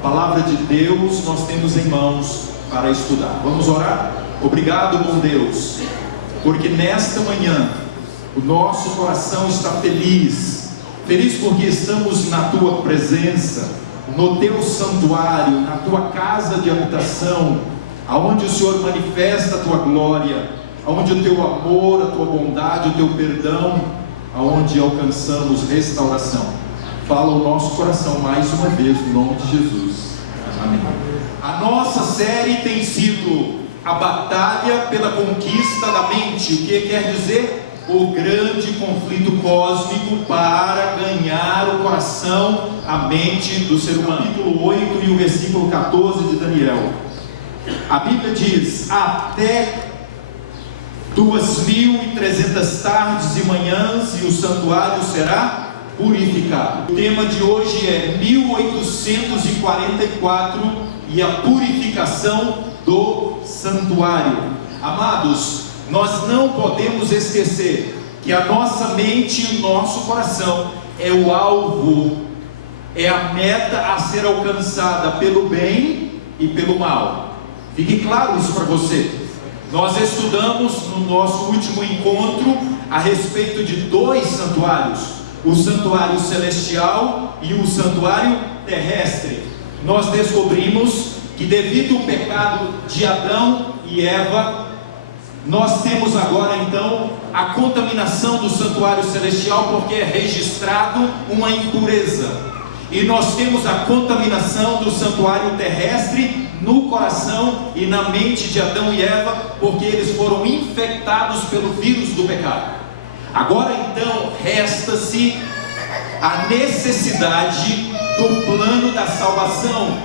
palavra de Deus nós temos em mãos para estudar. Vamos orar? Obrigado, bom Deus, porque nesta manhã o nosso coração está feliz porque estamos na tua presença, no teu santuário, na tua casa de habitação, aonde o Senhor manifesta a tua glória, aonde o teu amor, a tua bondade, o teu perdão, aonde alcançamos restauração. Fala o nosso coração mais uma vez, no nome de Jesus. Amém. A nossa série tem sido a batalha pela conquista da mente. O que quer dizer? O grande conflito cósmico para ganhar o coração, a mente do ser humano. Capítulo 8 e o versículo 14 de Daniel. A Bíblia diz: até 2.300 tardes e manhãs e o santuário será purificado. O tema de hoje é 1844 e a purificação do santuário. Amados, nós não podemos esquecer que a nossa mente e o nosso coração é o alvo, é a meta a ser alcançada pelo bem e pelo mal. Fique claro isso para você. Nós estudamos no nosso último encontro a respeito de dois santuários, o santuário celestial e o santuário terrestre. Nós descobrimos que devido ao pecado de Adão e Eva, nós temos agora então a contaminação do santuário celestial, porque é registrado uma impureza, e nós temos a contaminação do santuário terrestre no coração e na mente de Adão e Eva, porque eles foram infectados pelo vírus do pecado. Agora então resta-se a necessidade do plano da salvação.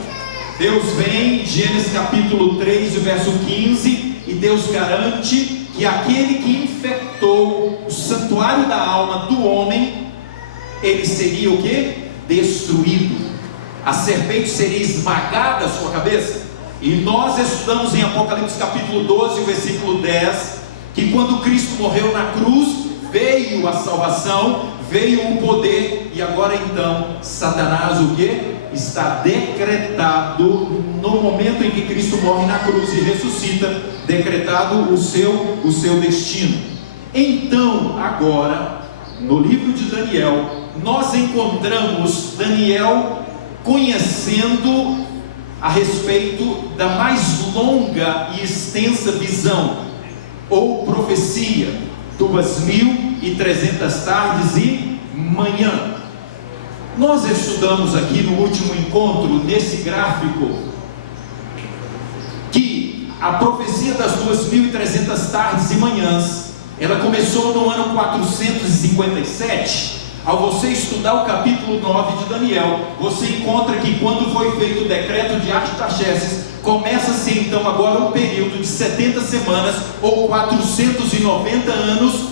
Deus vem em Gênesis capítulo 3, verso 15, e Deus garante que aquele que infectou o santuário da alma do homem, ele seria o quê? Destruído. A serpente seria esmagada a sua cabeça. E nós estudamos em Apocalipse capítulo 12, versículo 10, que quando Cristo morreu na cruz, veio a salvação, veio o poder, e agora então Satanás o quê? Está decretado, no momento em que Cristo morre na cruz e ressuscita, decretado o seu destino. Então agora, no livro de Daniel, nós encontramos Daniel conhecendo a respeito da mais longa e extensa visão, ou profecia, 2.300 tardes e manhã. Nós estudamos aqui no último encontro, nesse gráfico, que a profecia das 2.300 tardes e manhãs, ela começou no ano 457. Ao você estudar o capítulo 9 de Daniel, você encontra que quando foi feito o decreto de Artaxerxes, começa-se então agora um período de 70 semanas, ou 490 anos,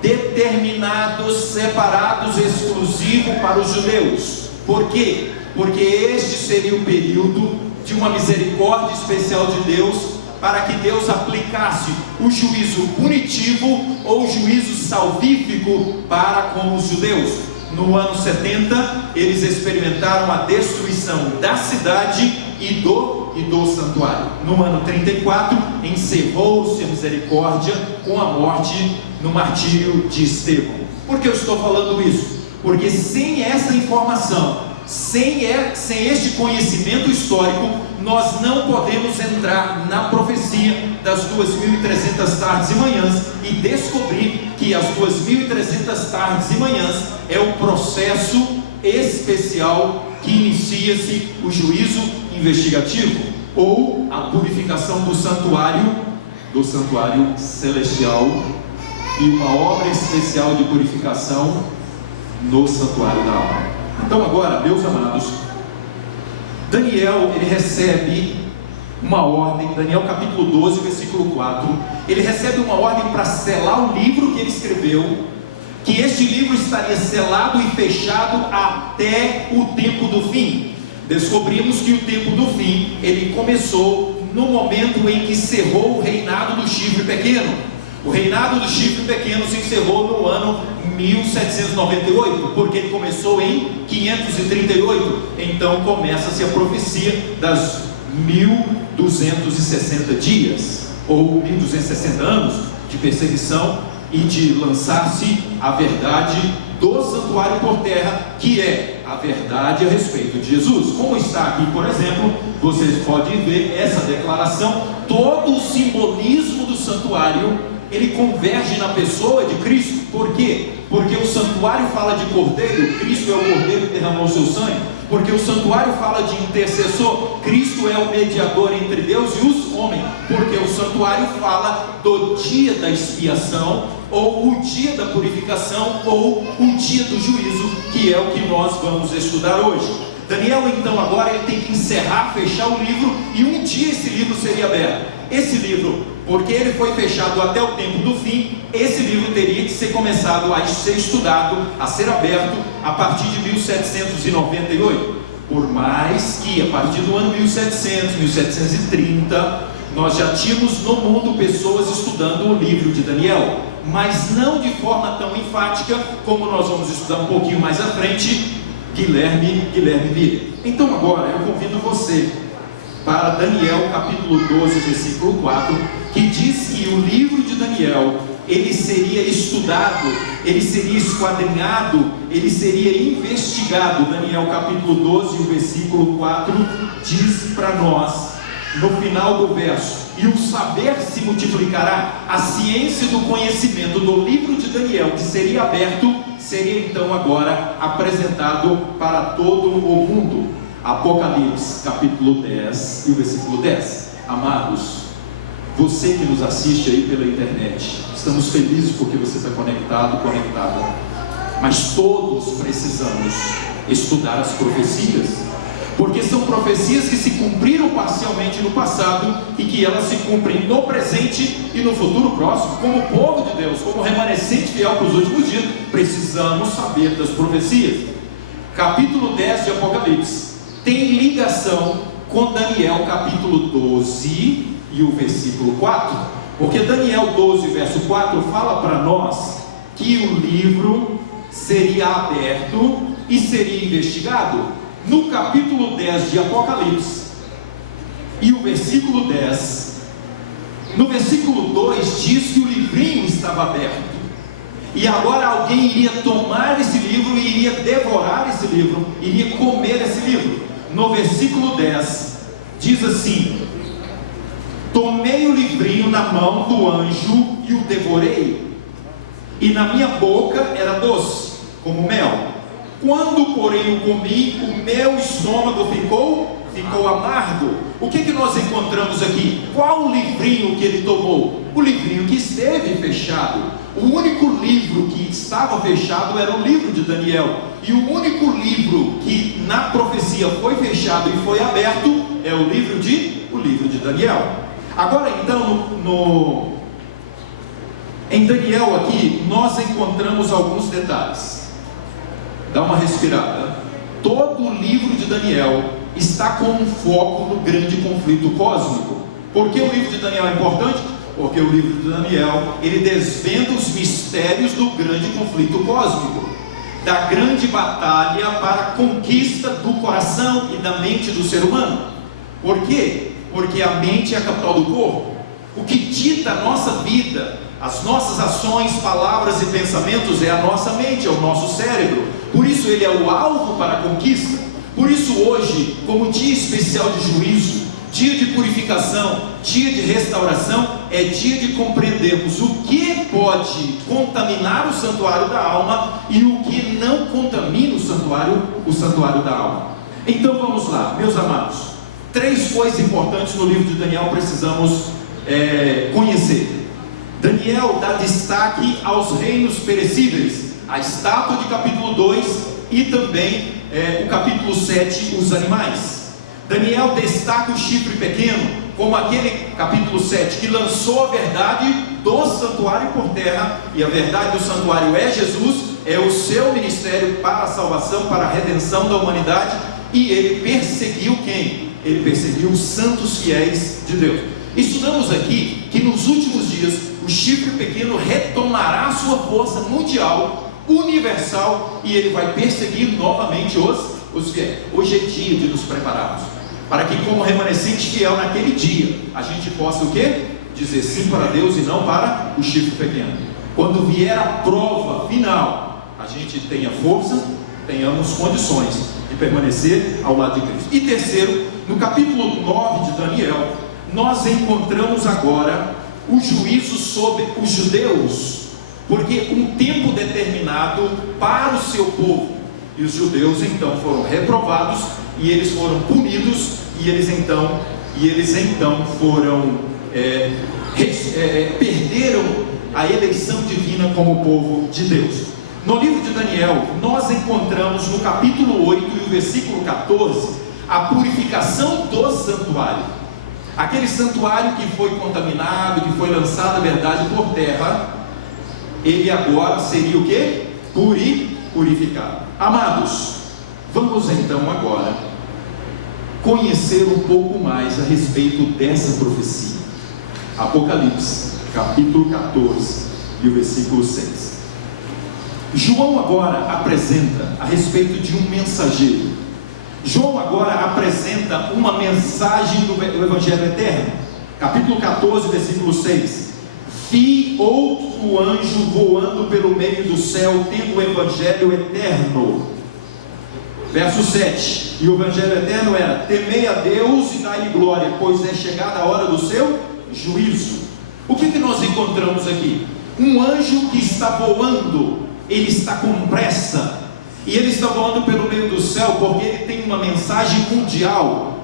determinados, separados, exclusivo para os judeus. Por quê? Porque este seria o período de uma misericórdia especial de Deus, para que Deus aplicasse o juízo punitivo ou juízo salvífico para com os judeus. No ano 70, eles experimentaram a destruição da cidade e do santuário. No ano 34, encerrou-se a misericórdia com a morte no martírio de Estevão. Por que eu estou falando isso? Porque sem essa informação, sem este conhecimento histórico, nós não podemos entrar na profecia das 2.300 tardes e manhãs e descobrir que as 2.300 tardes e manhãs é o processo especial que inicia-se o juízo investigativo, ou a purificação do santuário celestial, e uma obra especial de purificação no santuário da alma. Então agora, meus amados, Daniel, ele recebe uma ordem, Daniel capítulo 12, versículo 4, ele recebe uma ordem para selar o livro que ele escreveu, que este livro estaria selado e fechado até o tempo do fim. Descobrimos que o tempo do fim, ele começou no momento em que cerrou o reinado do chifre pequeno. O reinado do chifre pequeno se encerrou no ano 1798, porque ele começou em 538. Então começa-se a profecia das 1260 dias, ou 1260 anos de perseguição e de lançar-se a verdade do santuário por terra, que é a verdade a respeito de Jesus. Como está aqui, por exemplo, vocês podem ver essa declaração. Todo o simbolismo do santuário, ele converge na pessoa de Cristo. Por quê? Porque o santuário fala de cordeiro, Cristo é o cordeiro que derramou o seu sangue. Porque o santuário fala de intercessor, Cristo é o mediador entre Deus e os homens. Porque o santuário fala do dia da expiação, ou o dia da purificação, ou o dia do juízo, que é o que nós vamos estudar hoje. Daniel, então, agora ele tem que encerrar, fechar o livro, e um dia esse livro seria aberto. Esse livro, porque ele foi fechado até o tempo do fim, esse livro teria que ser começado a ser estudado, a ser aberto a partir de 1798. Por mais que a partir do ano 1700, 1730, nós já tínhamos no mundo pessoas estudando o livro de Daniel, mas não de forma tão enfática como nós vamos estudar um pouquinho mais à frente, Guilherme Miller. Então agora eu convido você para Daniel capítulo 12, versículo 4, que diz que o livro de Daniel, ele seria estudado, ele seria esquadrinhado, ele seria investigado. Daniel capítulo 12, o versículo 4, diz para nós, no final do verso: e o saber se multiplicará, a ciência do conhecimento do livro de Daniel, que seria aberto, seria então agora apresentado para todo o mundo. Apocalipse capítulo 10 e o versículo 10. Amados, você que nos assiste aí pela internet, estamos felizes porque você está conectado, conectada, mas todos precisamos estudar as profecias, porque são profecias que se cumpriram parcialmente no passado e que elas se cumprem no presente e no futuro próximo. Como povo de Deus, como remanescente fiel para os últimos dias, precisamos saber das profecias. Capítulo 10 de Apocalipse tem ligação com Daniel capítulo 12 e o versículo 4, porque Daniel 12, verso 4 fala para nós que o livro seria aberto e seria investigado. No capítulo 10 de Apocalipse e o versículo 10, no versículo 2 diz que o livrinho estava aberto, e agora alguém iria tomar esse livro e iria devorar esse livro, iria comer esse livro. No versículo 10 diz assim: tomei o livrinho na mão do anjo e o devorei, e na minha boca era doce como mel. Quando porém o comi, o meu estômago ficou amargo. O que nós encontramos aqui? Qual o livrinho que ele tomou? O livrinho que esteve fechado. O único livro que estava fechado era o livro de Daniel, e o único livro que na profecia foi fechado e foi aberto é o livro de Daniel. Agora então, em Daniel aqui, nós encontramos alguns detalhes. Dá uma respirada. Todo o livro de Daniel está com um foco no grande conflito cósmico. Por que o livro de Daniel é importante? Porque o livro de Daniel, ele desvenda os mistérios do grande conflito cósmico, da grande batalha para a conquista do coração e da mente do ser humano. Por quê? Porque a mente é a capital do corpo. O que dita a nossa vida, as nossas ações, palavras e pensamentos é a nossa mente, é o nosso cérebro. Por isso ele é o alvo para a conquista. Por isso hoje, como dia especial de juízo, dia de purificação, dia de restauração, é dia de compreendermos o que pode contaminar o santuário da alma e o que não contamina o santuário da alma. Então vamos lá, meus amados. 3 coisas importantes no livro de Daniel precisamos conhecer. Daniel dá destaque aos reinos perecíveis, a estátua de capítulo 2 e também o capítulo 7, os animais. Daniel destaca o chifre pequeno, como aquele capítulo 7, que lançou a verdade do santuário por terra, e a verdade do santuário é Jesus, é o seu ministério para a salvação, para a redenção da humanidade, e ele perseguiu quem? Ele perseguiu os santos fiéis de Deus. Estudamos aqui que nos últimos dias o chifre pequeno retomará sua força mundial, universal, e ele vai perseguir novamente os fiéis. Hoje é dia de nos prepararmos, para que como remanescente fiel naquele dia, a gente possa o quê? Dizer sim para Deus e não para o chifre pequeno. Quando vier a prova final, a gente tenha força, tenhamos condições de permanecer ao lado de Cristo. E terceiro, no capítulo 9 de Daniel, nós encontramos agora o juízo sobre os judeus, porque um tempo determinado para o seu povo, e os judeus então foram reprovados, e eles foram punidos, e eles então foram perderam a eleição divina como povo de Deus. No livro de Daniel, nós encontramos no capítulo 8 e o versículo 14, a purificação do santuário. Aquele santuário que foi contaminado, que foi lançado, a verdade, por terra, ele agora seria o quê? Purificado. Amados, vamos então agora conhecer um pouco mais a respeito dessa profecia. Apocalipse, capítulo 14 e o versículo 6. João agora apresenta a respeito de um mensageiro. João agora apresenta uma mensagem do Evangelho Eterno. Capítulo 14, versículo 6. Vi outro anjo voando pelo meio do céu, tendo o Evangelho Eterno. Verso 7. E o Evangelho Eterno era: temei a Deus e dai-lhe glória, pois é chegada a hora do seu juízo. O que nós encontramos aqui? Um anjo que está voando, ele está com pressa, e ele está voando pelo meio do céu, porque ele tem uma mensagem mundial,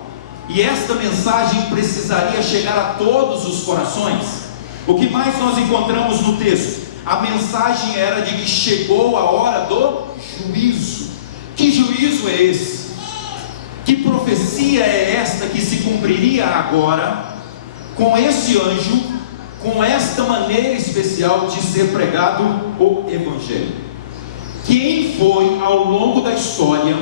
e esta mensagem precisaria chegar a todos os corações. O que mais nós encontramos no texto? A mensagem era de que chegou a hora do juízo. Que juízo é esse? Que profecia é esta que se cumpriria agora, com esse anjo, com esta maneira especial de ser pregado o Evangelho? Quem foi ao longo da história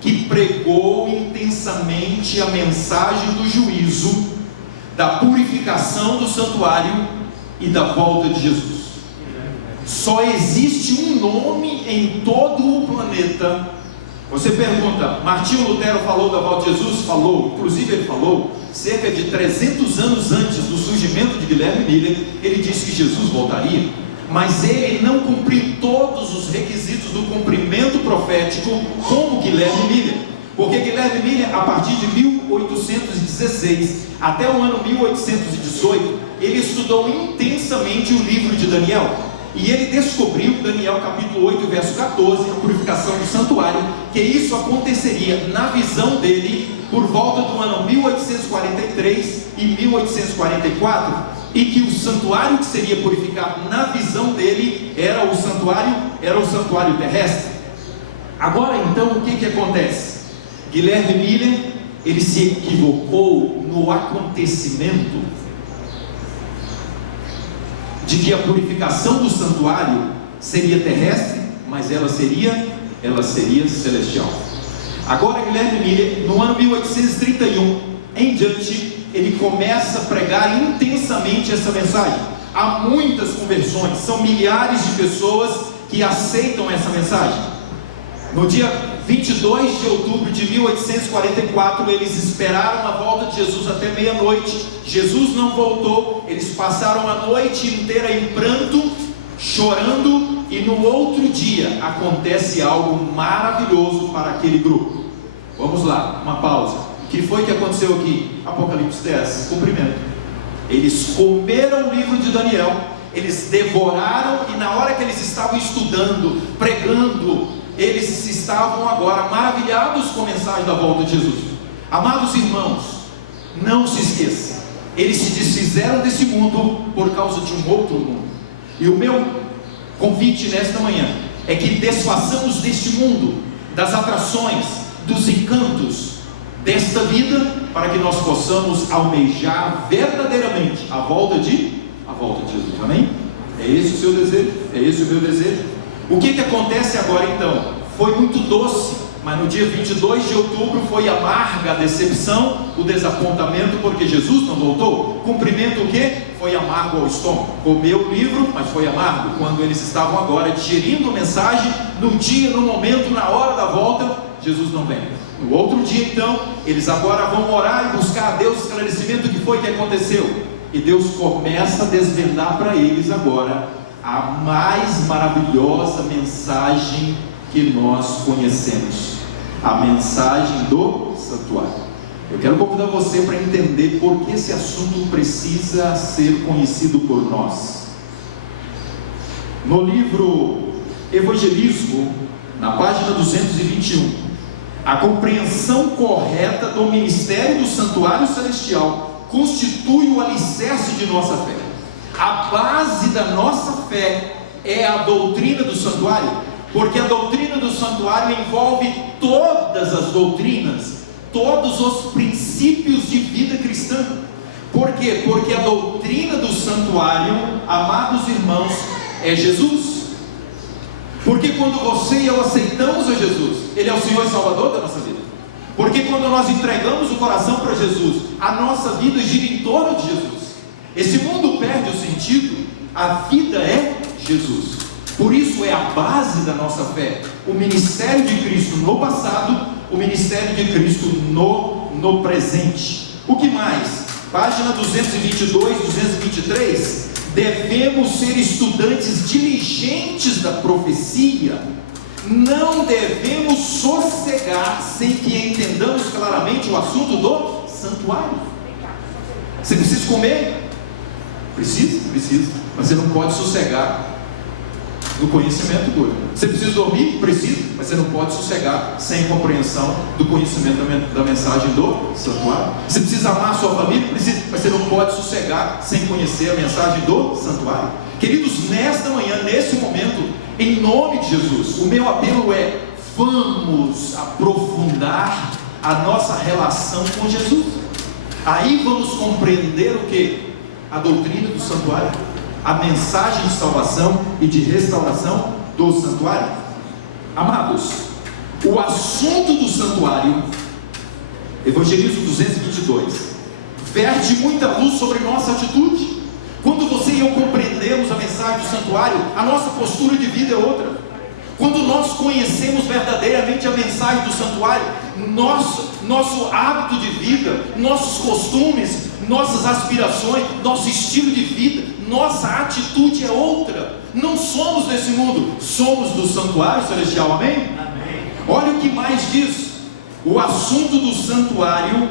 que pregou intensamente a mensagem do juízo, da purificação do santuário e da volta de Jesus? Só existe um nome em todo o planeta. Você pergunta, Martinho Lutero falou da volta de Jesus? Falou, inclusive ele falou cerca de 300 anos antes do surgimento de Guilherme Miller. Ele disse que Jesus voltaria, mas ele não cumpriu todos os requisitos do cumprimento profético como Guilherme Miller, porque Guilherme Miller, a partir de 1816 até o ano 1818, ele estudou intensamente o livro de Daniel, e ele descobriu, Daniel capítulo 8, verso 14, a purificação do santuário, que isso aconteceria na visão dele por volta do ano 1843 e 1844, e que o santuário que seria purificado na visão dele era o santuário terrestre. Agora então, o que acontece? Guilherme Miller, ele se equivocou no acontecimento de que a purificação do santuário seria terrestre, mas ela seria celestial. Agora Guilherme Miller, no ano 1831 em diante, ele começa a pregar intensamente essa mensagem. Há muitas conversões, são milhares de pessoas que aceitam essa mensagem. No dia 22 de outubro de 1844, eles esperaram a volta de Jesus até meia-noite. Jesus não voltou, eles passaram a noite inteira em pranto, chorando, e no outro dia acontece algo maravilhoso para aquele grupo. Vamos lá, uma pausa. O que foi que aconteceu aqui? Apocalipse 10, cumprimento. Eles comeram o livro de Daniel, eles devoraram, e na hora que eles estavam estudando, pregando, eles estavam agora maravilhados com a mensagem da volta de Jesus. Amados irmãos, não se esqueça, eles se desfizeram desse mundo por causa de um outro mundo. E o meu convite nesta manhã é que desfaçamos deste mundo, das atrações, dos encantos desta vida, para que nós possamos almejar verdadeiramente a volta de Jesus. Amém? É esse o seu desejo? É esse o meu desejo? O que acontece agora então? Foi muito doce mas no dia 22 de outubro foi amarga a decepção, o desapontamento, porque Jesus não voltou. Cumprimento o quê? Foi amargo ao estômago. Comeu o livro, mas foi amargo, quando eles estavam agora digerindo a mensagem, no dia, no momento, na hora da volta, Jesus não vem. No outro dia então, eles agora vão orar e buscar a Deus esclarecimento do que foi que aconteceu, e Deus começa a desvendar para eles agora a mais maravilhosa mensagem que nós conhecemos, a mensagem do santuário. Eu quero convidar você para entender por que esse assunto precisa ser conhecido por nós. No livro Evangelismo, na página 221, a compreensão correta do ministério do santuário celestial constitui o alicerce de nossa fé. A base da nossa fé é a doutrina do santuário, porque a doutrina do santuário envolve todas as doutrinas, todos os princípios de vida cristã. Por quê? Porque a doutrina do santuário, amados irmãos, é Jesus. Porque quando você e eu aceitamos a Jesus, Ele é o Senhor e Salvador da nossa vida. Porque quando nós entregamos o coração para Jesus, a nossa vida gira em torno de Jesus. Esse mundo perde o sentido, a vida é Jesus. Por isso é a base da nossa fé, o ministério de Cristo no passado, o ministério de Cristo no presente. O que mais? Página 222, 223. Devemos ser estudantes diligentes da profecia. Não devemos sossegar sem que entendamos claramente o assunto do santuário. Você precisa comer? Precisa, mas você não pode sossegar no conhecimento do. Você precisa dormir? Precisa, mas você não pode sossegar sem compreensão do conhecimento da mensagem do santuário. Você precisa amar a sua família? Precisa, mas você não pode sossegar sem conhecer a mensagem do santuário. Queridos, nesta manhã, nesse momento, em nome de Jesus, o meu apelo é: vamos aprofundar a nossa relação com Jesus. Aí vamos compreender o que? A doutrina do santuário, a mensagem de salvação e de restauração do santuário. Amados, o assunto do santuário, Evangelismo 222, verte muita luz sobre nossa atitude. Quando você e eu compreendemos a mensagem do santuário, a nossa postura de vida é outra. Quando nós conhecemos verdadeiramente a mensagem do santuário, nosso hábito de vida, nossos costumes, nossas aspirações, nosso estilo de vida, nossa atitude é outra. Não somos desse mundo, somos do santuário celestial, amém? Amém. Olha o que mais diz. O assunto do santuário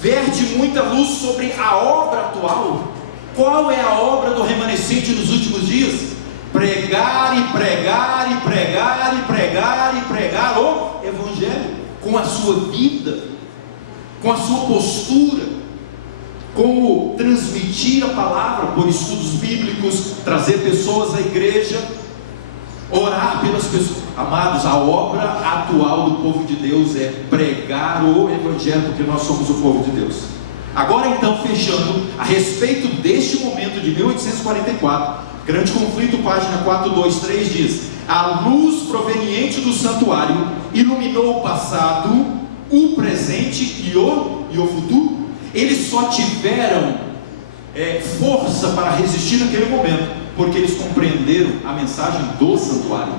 verte muita luz sobre a obra atual. Qual é a obra do remanescente nos últimos dias? Pregar e pregar e pregar e pregar e pregar o Evangelho, com a sua vida, com a sua postura, como transmitir a palavra por estudos bíblicos, trazer pessoas à igreja, orar pelas pessoas. Amados, a obra atual do povo de Deus é pregar o Evangelho, porque nós somos o povo de Deus. Agora então, fechando, a respeito deste momento de 1844, Grande Conflito, página 423 diz: a luz proveniente do santuário iluminou o passado, o presente e o futuro. Eles só tiveram força para resistir naquele momento, porque eles compreenderam a mensagem do santuário.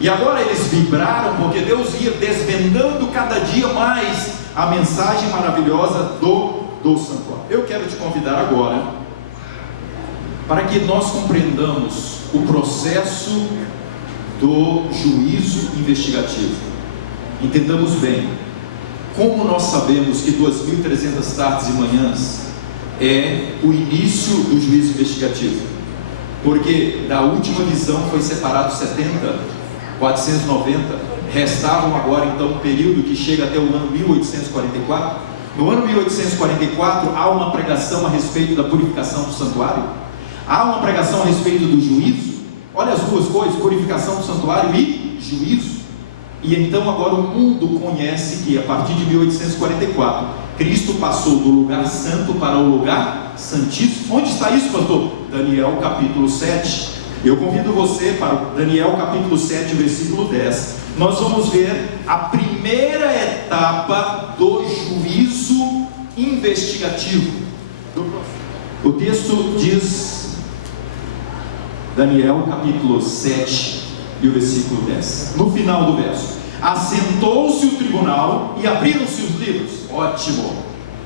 E agora eles vibraram, porque Deus ia desvendando cada dia mais a mensagem maravilhosa do santuário. Eu quero te convidar agora para que nós compreendamos o processo do juízo investigativo. Entendamos bem, como nós sabemos que 2.300 tardes e manhãs é o início do juízo investigativo? Porque da última visão foi separado 70, 490, restavam agora então um período que chega até o ano 1844. No ano 1844 há uma pregação a respeito da purificação do santuário, há uma pregação a respeito do juízo. Olha as duas coisas, purificação do santuário e juízo. E então agora o mundo conhece que a partir de 1844 Cristo passou do lugar santo para o lugar santíssimo. Onde está isso, pastor? Daniel capítulo 7. Eu convido você para Daniel capítulo 7, versículo 10. Nós vamos ver a primeira primeira etapa do juízo investigativo. O texto diz, Daniel capítulo 7 e o versículo 10, no final do verso: assentou-se o tribunal e abriram-se os livros. Ótimo,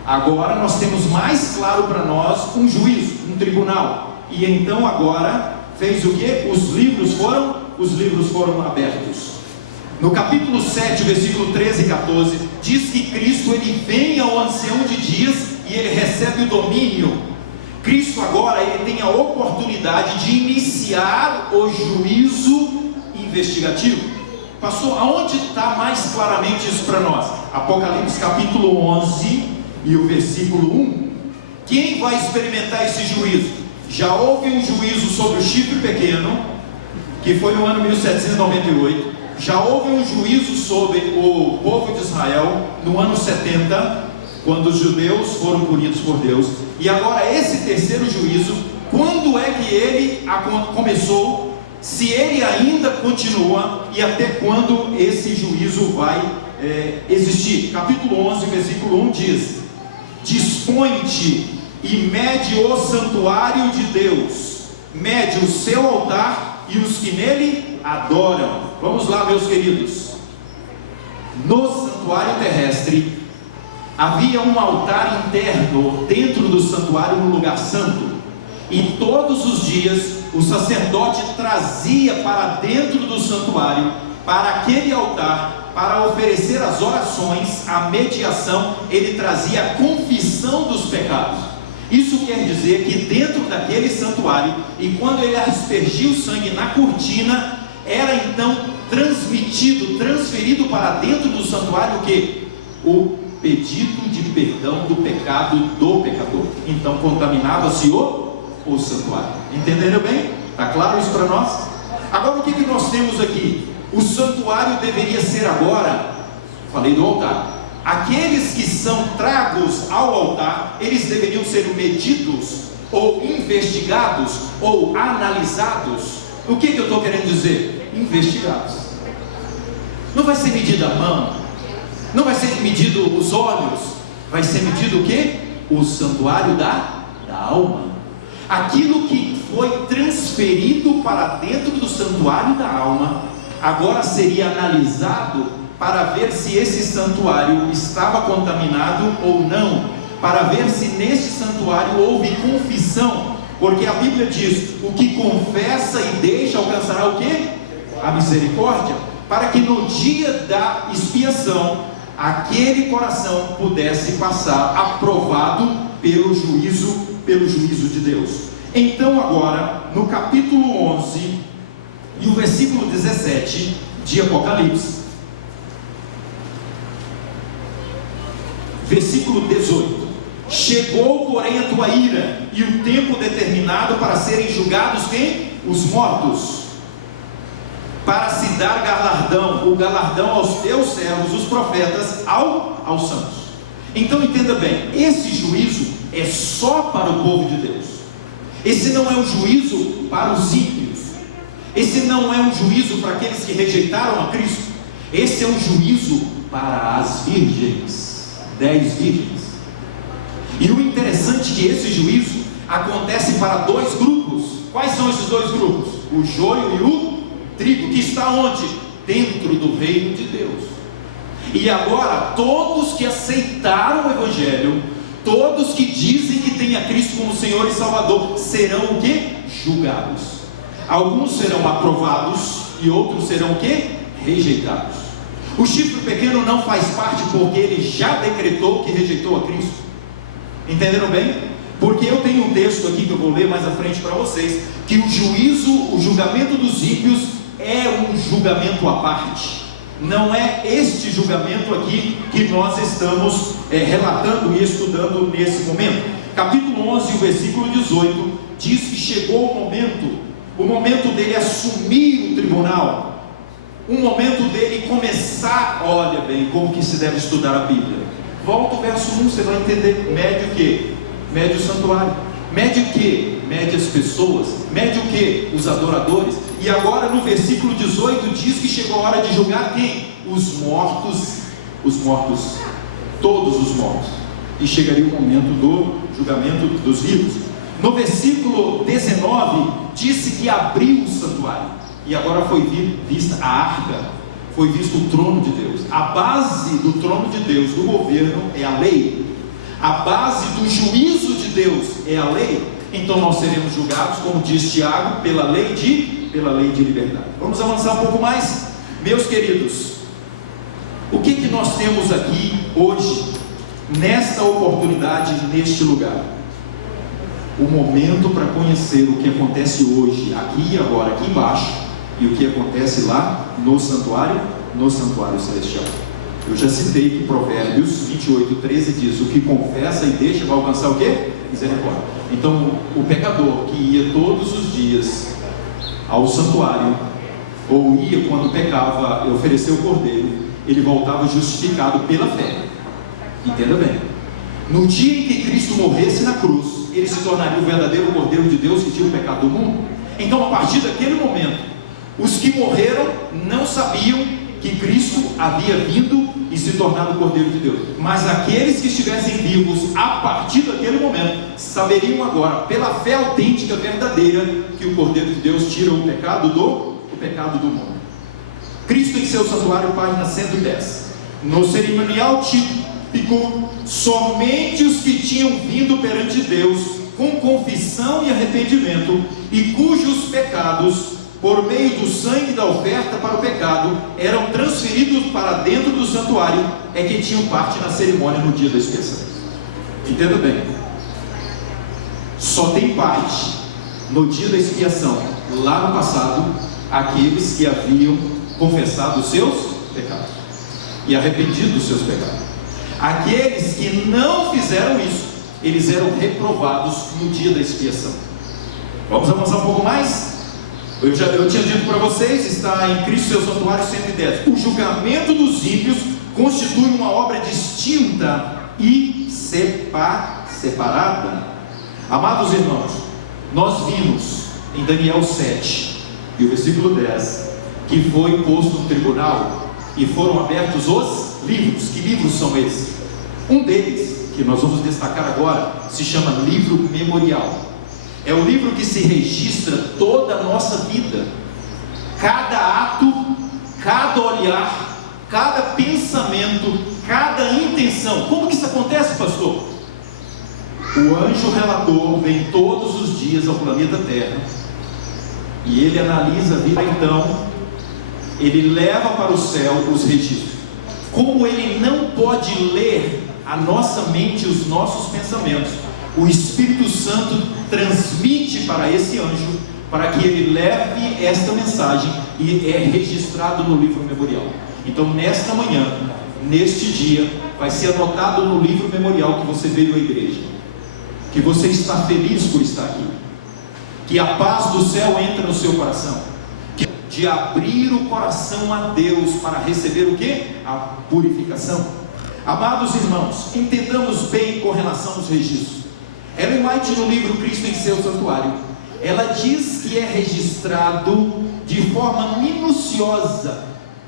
agora nós temos mais claro para nós um juízo, um tribunal. E então agora fez o que? Os livros foram abertos. No capítulo 7, versículo 13 e 14, diz que Cristo ele vem ao ancião de dias e ele recebe o domínio. Cristo agora ele tem a oportunidade de iniciar o juízo investigativo. Pastor, aonde está mais claramente isso para nós? Apocalipse capítulo 11 e o versículo 1. Quem vai experimentar esse juízo? Já houve um juízo sobre o chifre pequeno, que foi no ano 1798. Já houve um juízo sobre o povo de Israel no ano 70, quando os judeus foram punidos por Deus. E agora esse terceiro juízo, quando é que ele começou? Se ele ainda continua e até quando esse juízo vai existir? Capítulo 11, versículo 1 diz: dispõe-te e mede o santuário de Deus, mede o seu altar e os que nele adoram. Vamos lá, meus queridos. No santuário terrestre havia um altar interno dentro do santuário, no lugar santo, e todos os dias o sacerdote trazia para dentro do santuário, para aquele altar, para oferecer as orações, a mediação. Ele trazia a confissão dos pecados. Isso quer dizer que dentro daquele santuário, e quando ele aspergia o sangue na cortina, era então transferido para dentro do santuário o que? O pedido de perdão do pecado do pecador. Então contaminava-se o santuário. Entenderam bem? Está claro isso para nós? Agora o que nós temos aqui? O santuário deveria ser agora, falei do altar, aqueles que são tragos ao altar, eles deveriam ser medidos, ou investigados, ou analisados. O que eu estou querendo dizer? Investigados. Não vai ser medida a mão, não vai ser medido os olhos, vai ser medido o que? O santuário da alma. Aquilo que foi transferido para dentro do santuário da alma, agora seria analisado para ver se esse santuário estava contaminado ou não, para ver se neste santuário houve confissão, porque a Bíblia diz: o que confessa e deixa alcançará o que? A misericórdia, para que no dia da expiação, aquele coração pudesse passar aprovado pelo juízo de Deus. Então agora, no capítulo 11 e o versículo 17 de Apocalipse, versículo 18: chegou porém a tua ira e o tempo determinado para serem julgados quem? Os mortos, para se dar galardão, o galardão aos teus servos, os profetas, aos santos. Então entenda bem, esse juízo é só para o povo de Deus. Esse não é um juízo para os ímpios, esse não é um juízo para aqueles que rejeitaram a Cristo, esse é um juízo para as virgens, 10 virgens. E o interessante é que esse juízo acontece para dois grupos. Quais são esses dois grupos? O joio e o trigo, que está onde? Dentro do reino de Deus. E agora todos que aceitaram o Evangelho, todos que dizem que têm a Cristo como Senhor e Salvador, serão o que? Julgados. Alguns serão aprovados e outros serão o que? Rejeitados. O chifre pequeno não faz parte porque ele já decretou que rejeitou a Cristo. Entenderam bem? Porque eu tenho um texto aqui que eu vou ler mais à frente para vocês, que o julgamento dos ímpios é um julgamento à parte. Não é este julgamento aqui que nós estamos relatando e estudando nesse momento. Capítulo 11, o versículo 18 diz que chegou o momento dele assumir o tribunal, o momento dele começar. Olha bem como que se deve estudar a Bíblia. Volta o verso 1, você vai entender. Mede o que? Mede o santuário. Mede o que? Mede as pessoas. Mede o que? Os adoradores. E agora no versículo 18 diz que chegou a hora de julgar quem? Os mortos os mortos, todos os mortos, e chegaria o momento do julgamento dos vivos. No versículo 19, disse que abriu o santuário, e agora foi vista a arca, foi visto o trono de Deus. A base do trono de Deus, do governo, é a lei. A base do juízo de Deus é a lei. Então nós seremos julgados, como diz Tiago, pela lei de liberdade. Vamos avançar um pouco mais, meus queridos. O que nós temos aqui hoje, nesta oportunidade, neste lugar? O momento para conhecer o que acontece hoje, aqui e agora, aqui embaixo, e o que acontece lá no santuário celestial. Eu já citei que Provérbios 28:13 diz: o que confessa e deixa vai alcançar o quê? Misericórdia. Então, o pecador que ia todos os dias ao santuário, ou ia quando pecava, oferecer o cordeiro, ele voltava justificado pela fé. Entenda bem. No dia em que Cristo morresse na cruz, ele se tornaria o verdadeiro Cordeiro de Deus que tira o pecado do mundo. Então, a partir daquele momento, os que morreram não sabiam que Cristo havia vindo e se tornado o Cordeiro de Deus, mas aqueles que estivessem vivos a partir daquele momento saberiam agora, pela fé autêntica, verdadeira, que o Cordeiro de Deus tira o pecado do mundo. Cristo em seu santuário, página 110. No cerimonial típico, somente os que tinham vindo perante Deus com confissão e arrependimento, e cujos pecados, por meio do sangue da oferta para o pecado, eram transferidos para dentro do santuário, é que tinham parte na cerimônia no dia da expiação. Entenda bem, só tem parte no dia da expiação, lá no passado, aqueles que haviam confessado os seus pecados e arrependido dos seus pecados. Aqueles que não fizeram isso, eles eram reprovados no dia da expiação. Vamos avançar um pouco mais? Eu tinha dito para vocês, está em Cristo seu santuário 110. O julgamento dos ímpios constitui uma obra distinta e separada. Amados irmãos, nós vimos em Daniel 7 e o versículo 10 que foi posto no tribunal e foram abertos os livros. Que livros são esses? Um deles, que nós vamos destacar agora, se chama livro memorial. É o livro que se registra toda a nossa vida, cada ato, cada olhar, cada pensamento, cada intenção. Como que isso acontece, pastor? O anjo relator vem todos os dias ao planeta Terra e ele analisa a vida. Então ele leva para o céu os registros. Como ele não pode ler a nossa mente e os nossos pensamentos, o Espírito Santo transmite para esse anjo, para que ele leve esta mensagem e é registrado no livro memorial. Então, nesta manhã, neste dia, vai ser anotado no livro memorial que você veio à igreja, que você está feliz por estar aqui, que a paz do céu entra no seu coração, de abrir o coração a Deus para receber o que? A purificação. Amados irmãos, entendamos bem com relação aos registros. Ellen White, no livro Cristo em seu santuário, ela diz que é registrado de forma minuciosa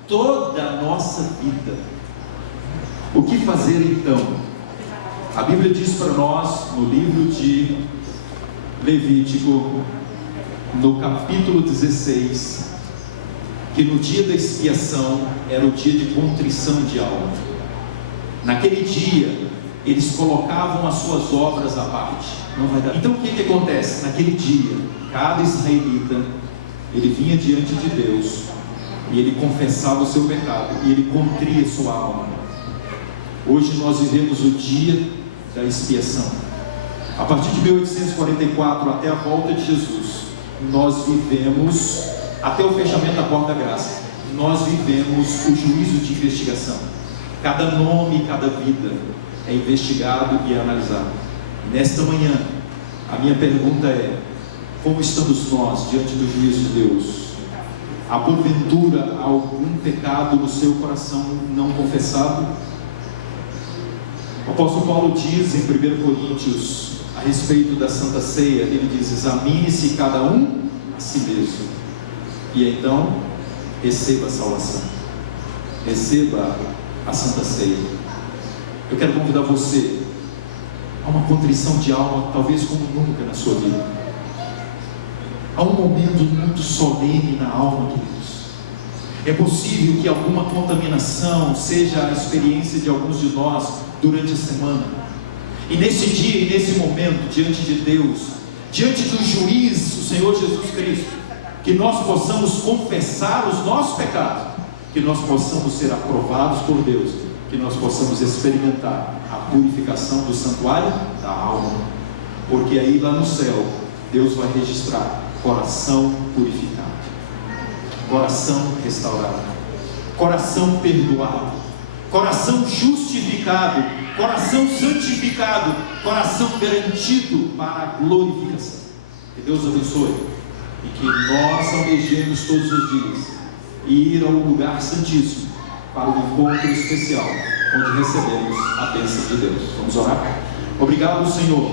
toda a nossa vida. O que fazer então? A Bíblia diz para nós, no livro de Levítico, no capítulo 16, que no dia da expiação era o dia de contrição de alma. Naquele dia, eles colocavam as suas obras à parte. Não vai dar. Então o que acontece? Naquele dia, cada israelita, ele vinha diante de Deus, e ele confessava o seu pecado, e ele contria sua alma. Hoje nós vivemos o dia da expiação. A partir de 1844 até a volta de Jesus, nós vivemos, até o fechamento da porta da graça, nós vivemos o juízo de investigação. Cada nome, cada vida é investigado e analisado. Nesta manhã, a minha pergunta é: como estamos nós diante do juízo de Deus? Há porventura algum pecado no seu coração não confessado? O apóstolo Paulo diz em 1 Coríntios, a respeito da Santa Ceia, ele diz: examine-se cada um a si mesmo, e então receba a salvação, receba a Santa Ceia. Eu quero convidar você a uma contrição de alma, talvez como nunca na sua vida. Há um momento muito solene na alma, queridos. É possível que alguma contaminação seja a experiência de alguns de nós durante a semana. E nesse dia e nesse momento, diante de Deus, diante do juiz, o Senhor Jesus Cristo, que nós possamos confessar os nossos pecados, que nós possamos ser aprovados por Deus, que nós possamos experimentar a purificação do santuário da alma, porque aí lá no céu, Deus vai registrar coração purificado, coração restaurado, coração perdoado, coração justificado, coração santificado, coração garantido para a glorificação. Que Deus abençoe e que nós almejemos todos os dias ir ao lugar santíssimo para um encontro especial onde recebemos a bênção de Deus. Vamos orar? Obrigado, Senhor,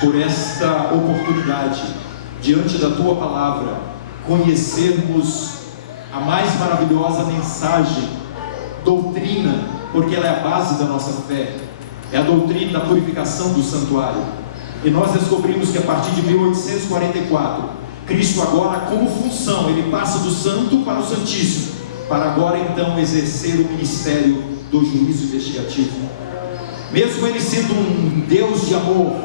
por esta oportunidade, diante da Tua Palavra, conhecermos a mais maravilhosa mensagem, doutrina, porque ela é a base da nossa fé, é a doutrina da purificação do santuário. E nós descobrimos que a partir de 1844, Cristo agora, como função, Ele passa do santo para o santíssimo, para agora então exercer o ministério do juízo investigativo. Mesmo Ele sendo um Deus de amor,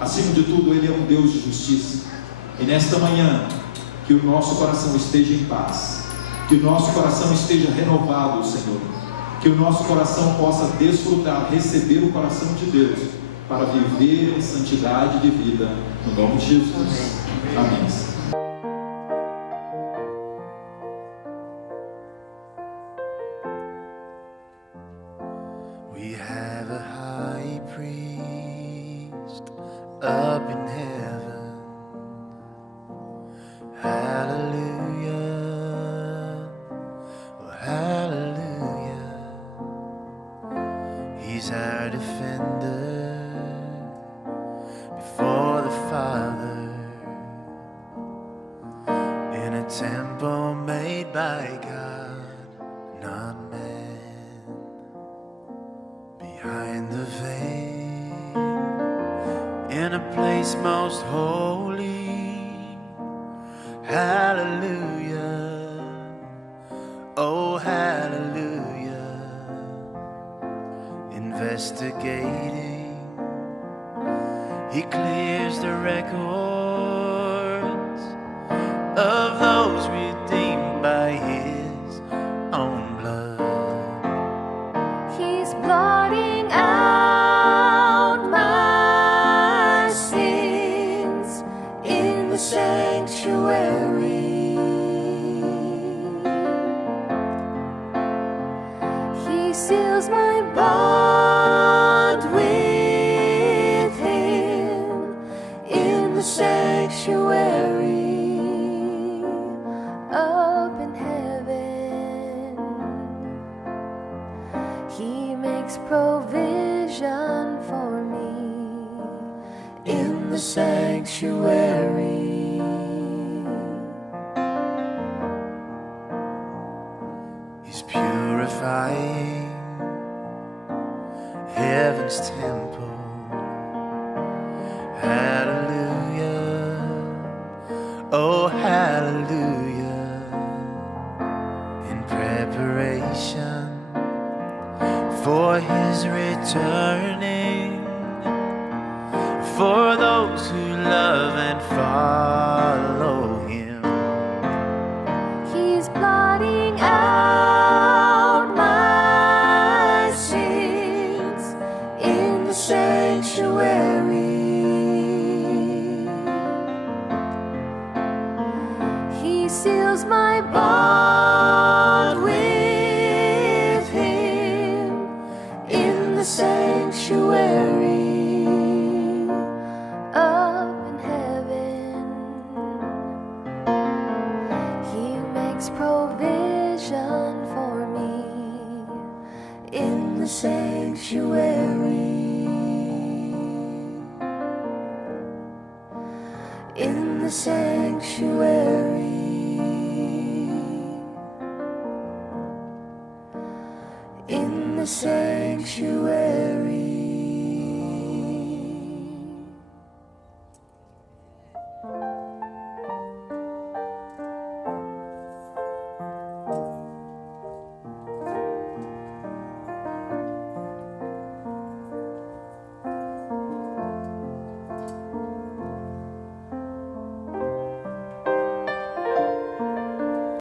acima de tudo Ele é um Deus de justiça. E nesta manhã, que o nosso coração esteja em paz, que o nosso coração esteja renovado, Senhor, que o nosso coração possa desfrutar, receber o coração de Deus, para viver em santidade de vida, no nome de Jesus. Amém. We have a high priest up in heaven. Hallelujah, oh hallelujah. He's our defender before the Father, in a temple made by God, not man. Behind the veil, in a place most holy. Hallelujah, oh hallelujah. Investigating, He clears the records of those redeemed by His own blood. He's blotting out my sins in the sanctuary. He seals my bond with Him in the sanctuary up in heaven. He makes provision for me in the sanctuary. He's purifying heaven's temple. Hallelujah, oh hallelujah. In preparation for His returning, for those who love and follow Him. He's blotting out my sins in the sanctuary. He seals my bond with Him in the sanctuary up in heaven. He makes provision for me in the sanctuary. In the sanctuary. In the sanctuary.